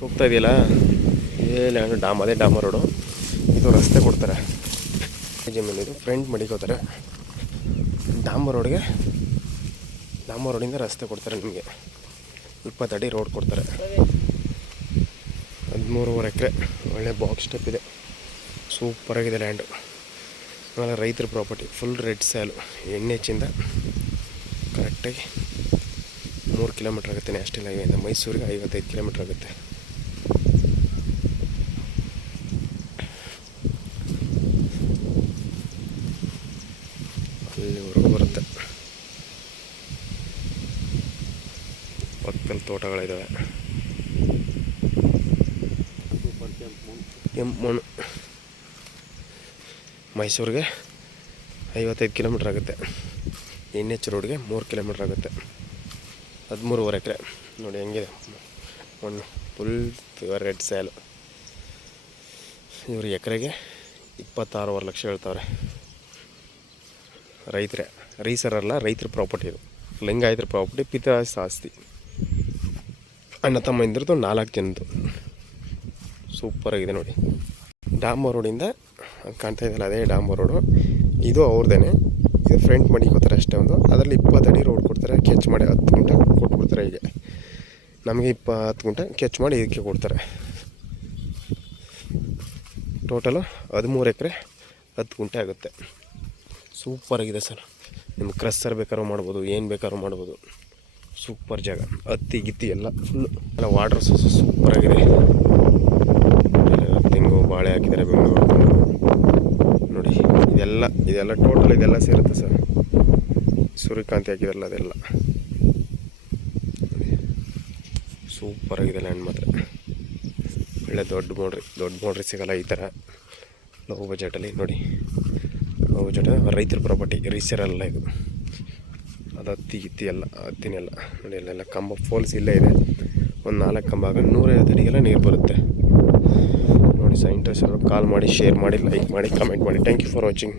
ಹೋಗ್ತಾ ಇದೆಯಲ್ಲ ಇದೇ ಲ್ಯಾಂಡ್ ಡ್ಯಾಮ್, ಅದೇ ಡಾಮರ್ ರೋಡು. ಇದು ರಸ್ತೆ ಕೊಡ್ತಾರೆ, ಜಮೀನು ಇದು ಫ್ರಂಟ್ ಮಡಿಕೋತಾರೆ. ಡಾಮರ್ ರೋಡಿಂದ ರಸ್ತೆ ಕೊಡ್ತಾರೆ ನಿಮಗೆ. 20 ಅಡಿ ರೋಡ್ ಕೊಡ್ತಾರೆ. 13.5 ಎಕರೆ ಒಳ್ಳೆ ಬಾಕ್ಸ್ ಸ್ಟೆಪ್ ಇದೆ. ಸೂಪರಾಗಿದೆ ಲ್ಯಾಂಡು. ಆಮೇಲೆ ರೈತರ ಪ್ರಾಪರ್ಟಿ, ಫುಲ್ ರೆಡ್ ಸ್ಯಾಲು. NH-ಇಂದ ಕರೆಕ್ಟಾಗಿ 3 ಕಿಲೋಮೀಟ್ರ್ ಆಗುತ್ತೆ. ನ್ಯಾಷನಲ್ ಹೈವೇಯಿಂದ ಮೈಸೂರಿಗೆ 55 ಕಿಲೋಮೀಟ್ರ್ ಆಗುತ್ತೆ. ಅಲ್ಲಿವರೆಗೂ ಬರುತ್ತೆ. ಪಕ್ಕದಲ್ಲಿ ತೋಟಗಳಿದ್ದಾವೆ. ಕೆಂಪು ಮೈಸೂರಿಗೆ 55 ಕಿಲೋಮೀಟ್ರ್ ಆಗುತ್ತೆ. NH ರೋಡ್ಗೆ 3 ಕಿಲೋಮೀಟ್ರ್ ಆಗುತ್ತೆ. 13.5 ಎಕರೆ ನೋಡಿ ಹೆಂಗಿದೆ ಮಣ್ಣು, ಫುಲ್ ಪ್ಯೂರ್ ರೆಡ್ ಸ್ಯಾಲು. ಇವರು ಎಕರೆಗೆ 26.5 ಲಕ್ಷ ಹೇಳ್ತಾವ್ರೆ. ರೈಸರಲ್ಲ, ರೈತರ ಪ್ರಾಪರ್ಟಿ ಇದು. ಲಿಂಗಾಯತರ ಪ್ರಾಪರ್ಟಿ, ಪಿತಾಸ್ ಆಸ್ತಿ. ಅಣ್ಣ ತಮ್ಮ ಇಂದ್ರದ್ದು 4 ಜನದ್ದು. ಸೂಪರಾಗಿದೆ ನೋಡಿ. ಡಾಂಬರ್ ರೋಡಿಂದ ಕಾಣ್ತಾ ಇದೆಯಲ್ಲ, ಅದೇ ಡಾಂಬರ್ ರೋಡು. ಇದು ಅವ್ರದ್ದೇನೆ. ಇದು ಫ್ರಂಟ್ ಮಡಿಕೋತಾರೆ ಅಷ್ಟೇ ಒಂದು. ಅದರಲ್ಲಿ 20 ಅಡಿ ರೋಡ್ ಕೊಡ್ತಾರೆ. ಕೆಚ್ ಮಾಡಿ 10 ಗುಂಟೆ ಕೊಟ್ಬಿಡ್ತಾರೆ. ಹೀಗೆ ನಮಗೆ 20 ಗುಂಟೆ ಕೆಚ್ ಮಾಡಿ ಇದಕ್ಕೆ ಕೊಡ್ತಾರೆ. ಟೋಟಲು 13 ಎಕರೆ 10 ಗುಂಟೆ ಆಗುತ್ತೆ. ಸೂಪರಾಗಿದೆ ಸರ್. ನಿಮ್ಗೆ ಕ್ರಸ್ಸರ್ ಬೇಕಾದ್ರೂ ಮಾಡ್ಬೋದು, ಏನು ಬೇಕಾದ್ರೂ ಮಾಡ್ಬೋದು. ಸೂಪರ್ ಜಾಗ. ಹತ್ತಿ ಗಿತ್ತಿ ಎಲ್ಲ ಫುಲ್ಲು ಎಲ್ಲ ವಾಟ್ರ್ ಸೋರ್ಸ್ ಸೂಪರಾಗಿದೆ. ತೆಂಗು ಬಾಳೆ ಹಾಕಿದ್ದಾರೆ ಬೆಂಗಳೂರು ನೋಡಿ. ಇದೆಲ್ಲ ಟೋಟಲ್ ಇದೆಲ್ಲ ಸೇರುತ್ತೆ ಸರ್. ಸೂರ್ಯಕಾಂತಿ ಹಾಕಿದಾರಲ್ಲ ಅದೆಲ್ಲ. ಸೂಪರಾಗಿದೆ ಲ್ಯಾಂಡ್ ಮಾತ್ರ. ಒಳ್ಳೆ ದೊಡ್ಡ ಮೋಡ್ರಿ ಸಿಗೋಲ್ಲ ಈ ಥರ ಲೋ ಬಜೆಟಲ್ಲಿ. ನೋಡಿ, ಲೋ ಬಜೆಟ್ ರೈತರ ಪ್ರಾಪರ್ಟಿ, ರೀಸೇರಲ್ಲ ಇದು. ಅದು ಹತ್ತಿ ಗಿತ್ತಿ ಎಲ್ಲ, ಹತ್ತಿನೆಲ್ಲ ನೋಡಿ. ಅಲ್ಲೆಲ್ಲ ಕಂಬ ಫೋಲ್ಸ್ ಇಲ್ಲೇ ಇದೆ. ಒಂದು 4 ಕಂಬ ಆಗ 150 ಅಡಿಗೆಲ್ಲ ನೀರು ಬರುತ್ತೆ ನೋಡಿ. ಇಂಟ್ರೆಸ್ಟ್ ಕಾಲ್ ಮಾಡಿ, ಶೇರ್ ಮಾಡಿ, ಲೈಕ್ ಮಾಡಿ, ಕಮೆಂಟ್ ಮಾಡಿ. Thank you for watching.